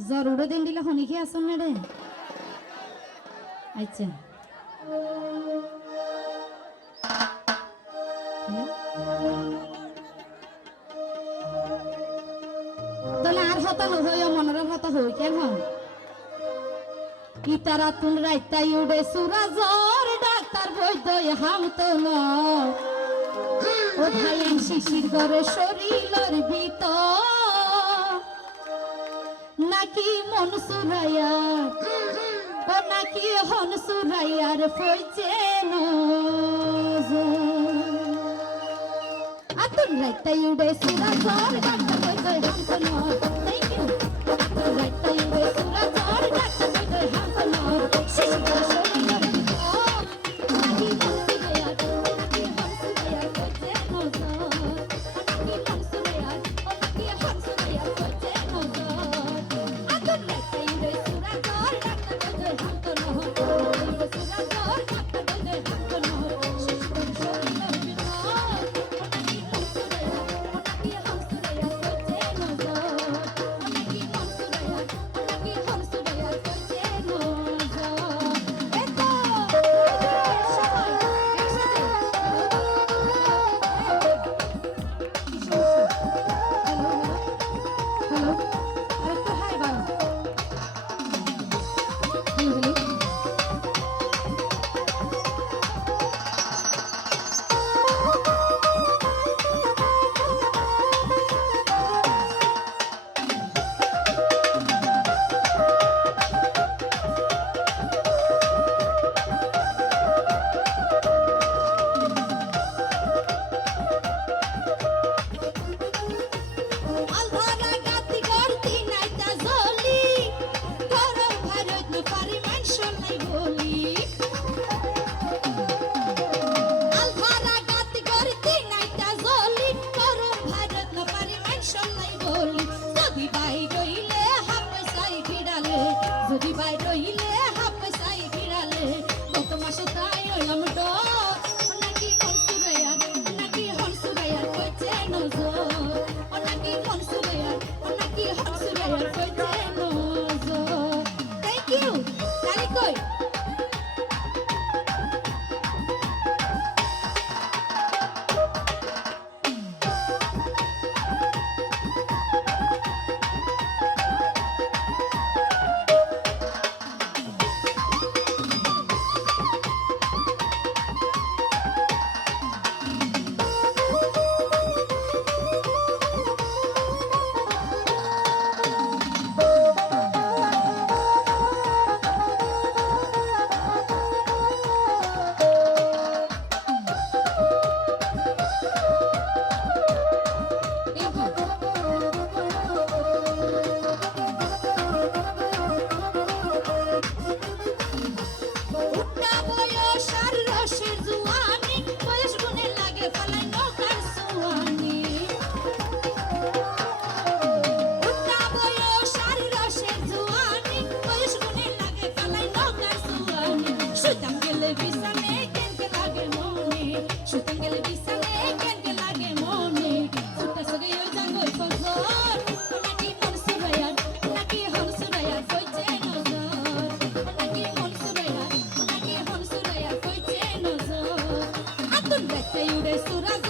জ্বর উড়ে দিন দিলে শনিকে আসন নে রে আচ্ছা। তাহলে আর হতা নহই মনের হতা হই কেমন ইতারা তুন রাইতাই উড়ে সুরা জ্বর ডাক্তার বৈদ্য হামতো নয় ও ভাই শিশির ঘরে শরীরের ভিতর নাকি মন সুরাইয়ার ও নাকি হন সুরাইয়ার ফইছে আতুন রাইতাই উড়ে সুরা সর গান কই কই আসল basura. Y...